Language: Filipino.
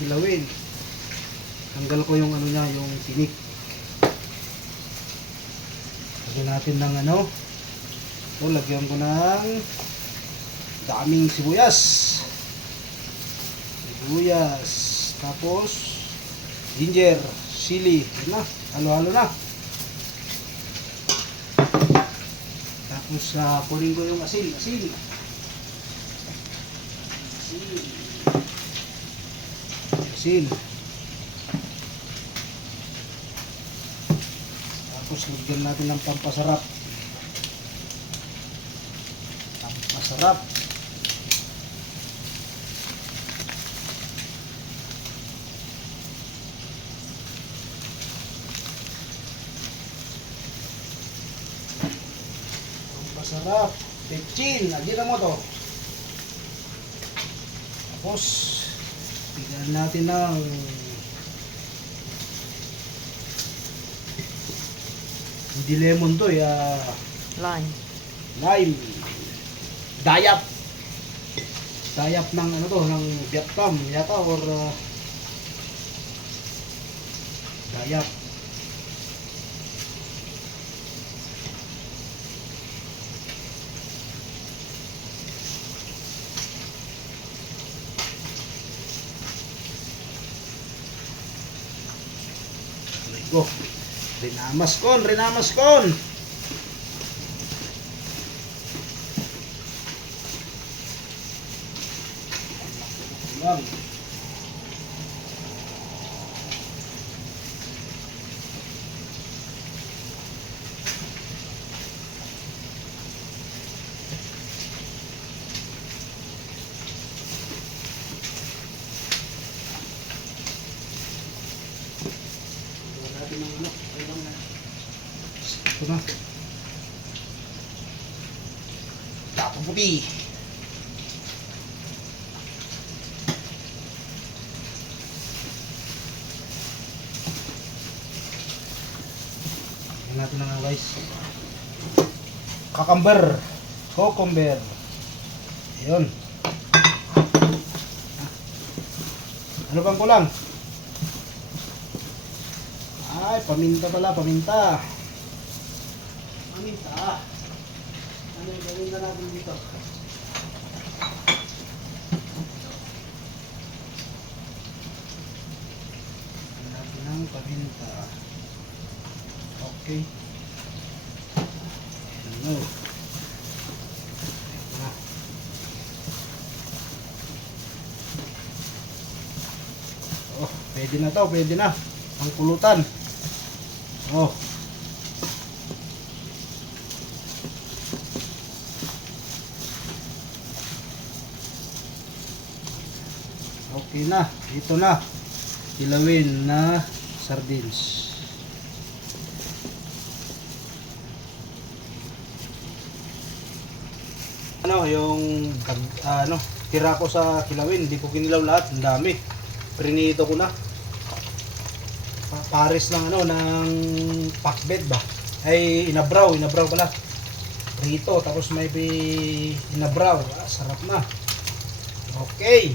kilawin. Tanggal ko yung ano niya, yung tinik. Lagyan natin ng ano. So, lagyan ko ng daming sibuyas. Tapos ginger, sili. Yan na, halo-halo na. Tapos kunin ko yung asin. Tapos lagyan natin ng pampasarap. Pampasarap. Pechin. Lagyan mo to. Tapos bigyan natin ng hindi lemon to, lime. Dayap ng ano to, ng Vietnam yata, or dayap. Go. Rinamas kon. Lang. Ito na. Tapos puti. Tingnan natin na guys. Cucumber. Ayun. Ano bang kulang? Ay, paminta pala, paminta. Ano yung paminta natin dito? Natin ng paminta. Okay. Ano? Oh, pwede na to, pwede na. Ang pulutan. Oh. Okay na. Ito na. Kilawin na sardines. Yung tira ko sa kilawin, hindi ko kinilaw lahat, ang dami. Prinito ko na. Pares ng ng pakbet ba? Ay inabraw pala. Prito tapos may inabraw. Sarap na. Okay.